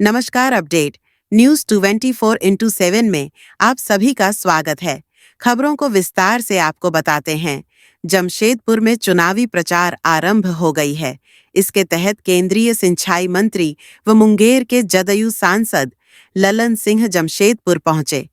नमस्कार। Update news 24x7 में आप सभी का स्वागत है। खबरों को विस्तार से आपको बताते हैं। जमशेदपुर में चुनावी प्रचार आरंभ हो गई है। इसके तहत केंद्रीय सिंचाई मंत्री व मुंगेर के जदयू सांसद ललन सिंह जमशेदपुर पहुंचे।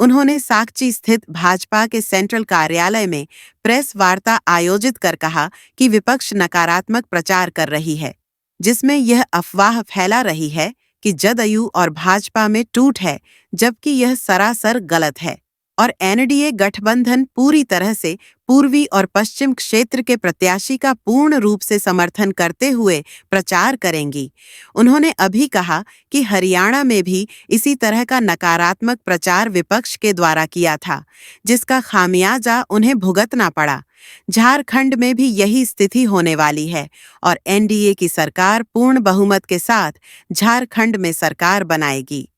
उन्होंने साकची स्थित भाजपा के सेंट्रल कार्यालय में प्रेस वार्ता आयोजित कर कहा कि विपक्ष नकारात्मक प्रचार कर रही है, जिसमें यह अफवाह फैला रही है कि जदयू और भाजपा में टूट है, जबकि यह सरासर गलत है और एनडीए गठबंधन पूरी तरह से पूर्वी और पश्चिम क्षेत्र के प्रत्याशी का पूर्ण रूप से समर्थन करते हुए प्रचार करेंगी। उन्होंने अभी कहा कि हरियाणा में भी इसी तरह का नकारात्मक प्रचार विपक्ष के द्वारा किया था, जिसका खामियाजा उन्हें भुगतना पड़ा। झारखंड में भी यही स्थिति होने वाली है और एनडीए की सरकार पूर्ण बहुमत के साथ झारखंड में सरकार बनाएगी।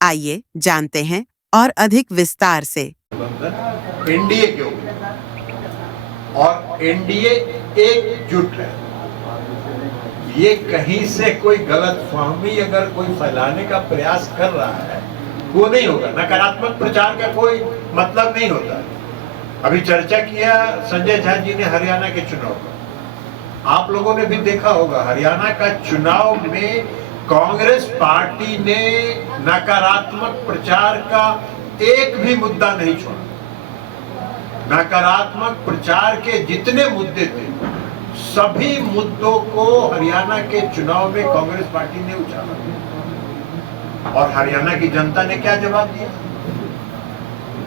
आइए जानते हैं और अधिक विस्तार से। एनडीए के ऊपर और एनडीए एकजुट है। ये कहीं से कोई गलतफहमी अगर कोई फैलाने का प्रयास कर रहा है, वो नहीं होगा। नकारात्मक प्रचार का कोई मतलब नहीं होता। अभी चर्चा किया संजय झा जी ने हरियाणा के चुनाव पर। आप लोगों ने भी देखा होगा, हरियाणा का चुनाव में कांग्रेस पार्टी ने नकारात्मक प्रचार का एक भी मुद्दा नहीं छोड़ा। नकारात्मक प्रचार के जितने मुद्दे थे, सभी मुद्दों को हरियाणा के चुनाव में कांग्रेस पार्टी ने उछाला। और हरियाणा की जनता ने क्या जवाब दिया?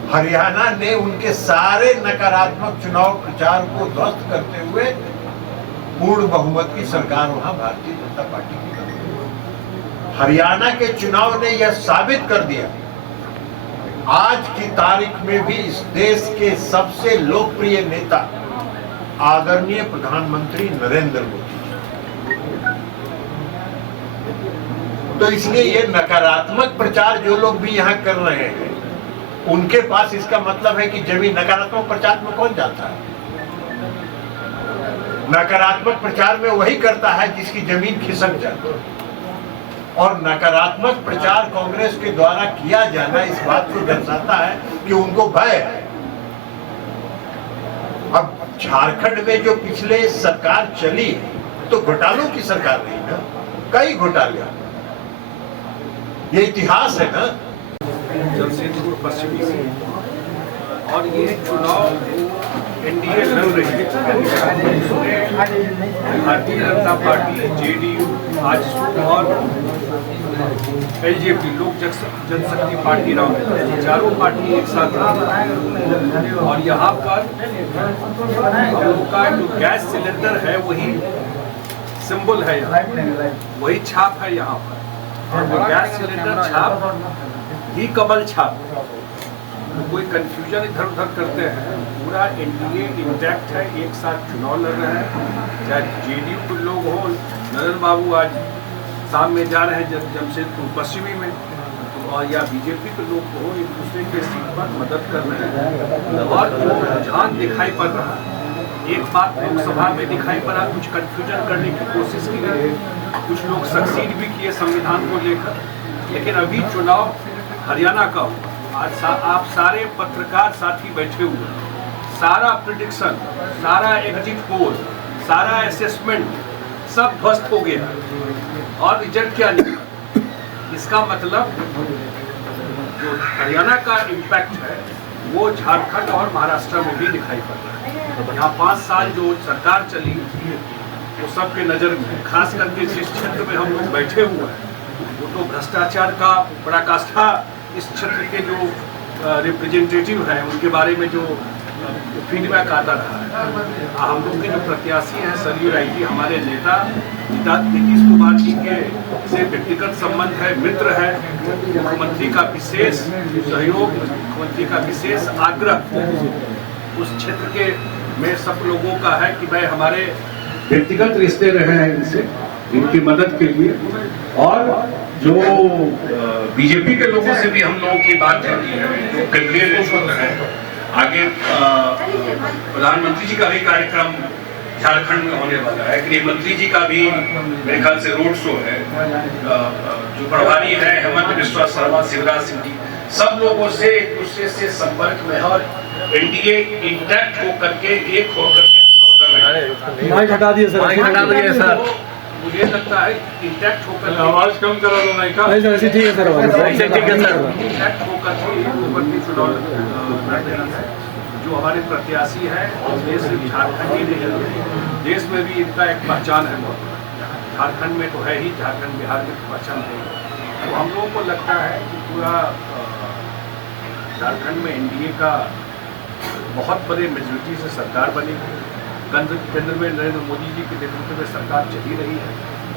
हरियाणा ने उनके सारे नकारात्मक चुनाव प्रचार को ध्वस्त करते हुए पूर्ण बहुमत की सरकार वहां भारतीय जनता पार्टी की। हरियाणा के चुनाव ने यह साबित कर दिया, आज की तारीख में भी इस देश के सबसे लोकप्रिय नेता आदरणीय प्रधानमंत्री नरेंद्र मोदी। तो इसलिए ये नकारात्मक प्रचार जो लोग भी यहाँ कर रहे हैं, उनके पास इसका मतलब है कि जमीन। नकारात्मक प्रचार में कौन जाता है? नकारात्मक प्रचार में वही करता है जिसकी जमीन खिसक जाती है। और नकारात्मक प्रचार कांग्रेस के द्वारा किया जाना इस बात को दर्शाता है कि उनको भय है। अब झारखंड में जो पिछले सरकार चली, तो घोटालों की सरकार नहीं ना, कई घोटाले। ये इतिहास है ना। जमशेदपुर पश्चिमी से, और ये चुनाव एनडीए लड़ रही है। भारतीय जनता पार्टी, जेडीयू, आजसू और एलजेपी, लोक जनशक्ति पार्टी राम, चारों पार्टी एक साथ रही। और यहाँ पर हम लोग का जो गैस सिलेंडर है वही सिंबल है, वही छाप है यहाँ पर। और वो गैस सिलेंडर छाप ही कमल छाप। कोई कंफ्यूजन इधर उधर करते हैं। पूरा एनडीए इंटैक्ट है, एक साथ चुनाव लड़ रहे हैं। चाहे जेडीयू के लोग हो, नरेंद्र बाबू आज शाम में जा रहे हैं जमशेदपुर पश्चिमी में, और या बीजेपी के लोग हो, एक दूसरे के सीट पर मदद कर रहे हैं। और रुझान दिखाई पड़ रहा है। एक बात लोकसभा में दिखाई पड़ा, कुछ कंफ्यूजन करने की कोशिश की गई, कुछ लोग सक्सीड भी किए संविधान को लेकर। लेकिन अभी चुनाव हरियाणा का हुआ। आज आप सारे पत्रकार साथी बैठे हुए, सारा प्रिडिक्शन, सारा एग्जिट पोल, सारा असेसमेंट सब ध्वस्त हो गया और रिजल्ट क्या निकला। इसका मतलब जो हरियाणा का इम्पैक्ट है वो झारखंड और महाराष्ट्र में भी दिखाई पड़ रहा है। यहाँ 5 साल जो सरकार चली वो सबके नज़र में, खास करके जिस क्षेत्र में हम लोग बैठे हुए हैं, वो तो भ्रष्टाचार का पराकाष्ठा इस क्षेत्र के जो रिप्रेजेंटेटिव हैं उनके बारे में जो फीडबैक आता रहा है। हम लोग के जो प्रत्याशी हैं सरयू राइटी, हमारे नेता नीतीश कुमार जी के से व्यक्तिगत संबंध है, मित्र है। मुख्यमंत्री का विशेष सहयोग, मुख्यमंत्री का विशेष आग्रह उस क्षेत्र के में सब लोगों का है कि भाई हमारे व्यक्तिगत रिश्ते रहे हैं इनसे, इनकी मदद के लिए। और जो बीजेपी के लोगों से भी हम लोगों की बात है, जो केंद्रीय लोग हैं, आगे प्रधानमंत्री जी का भी कार्यक्रम झारखंड में होने वाला है। गृह मंत्री जी का भी मेरे ख्याल से रोड शो है। जो प्रभारी है हेमंत बिस्वा शर्मा, शिवराज सिंह जी, सब लोगों से एक दूसरे से संपर्क में है और एनडीए इंटैक्ट होकर के एक होकर के चुनाव लड़ रहे हैं। माइक हटा दिए सर, माइक हटा दिए सर। मुझे लगता है इंटैक्ट होकर आवाज कम करा दो माइक का। नहीं सर, ऐसे ठीक है सर, ऐसे ठीक है सर। इंटैक्ट होकर के ऊपर के चुनाव लड़ रही है। जो हमारे प्रत्याशी हैं देश में, झारखंड ही नहीं, देश में भी इनका एक पहचान है बहुत बड़ा। झारखंड में तो है ही, झारखंड बिहार में तो पहचान है। तो हम लोगों को लगता है कि पूरा झारखंड में एनडीए का बहुत बड़े मेजोरिटी से सरकार बनेगी। केंद्र में नरेंद्र मोदी जी के नेतृत्व में सरकार चली रही है।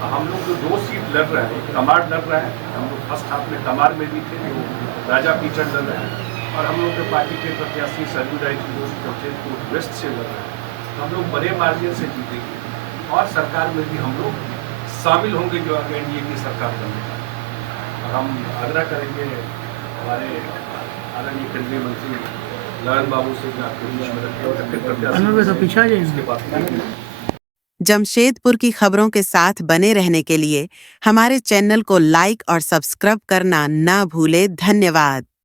हम लोग जो 2 सीट लड़ रहे हैं, कमार लड़ रहा है, हम लोग फर्स्ट हाफ में कमार में भी थे, जो राजा पीटर लड़ रहे हैं, और हम लोग के पार्टी के प्रत्याशी सरयू राय जी जो वेस्ट से लड़ रहे हैं। हम लोग बड़े मार्जिन से जीतेंगे और सरकार में भी हम लोग शामिल होंगे जो आगे एनडीए की सरकार बनेगी। और हम आग्रह करेंगे हमारे आदरणीय केंद्रीय मंत्री ललन बाबू से कि आपके बीच में रखें। जमशेदपुर की खबरों के साथ बने रहने के लिए हमारे चैनल को लाइक और सब्सक्राइब करना ना भूले। धन्यवाद।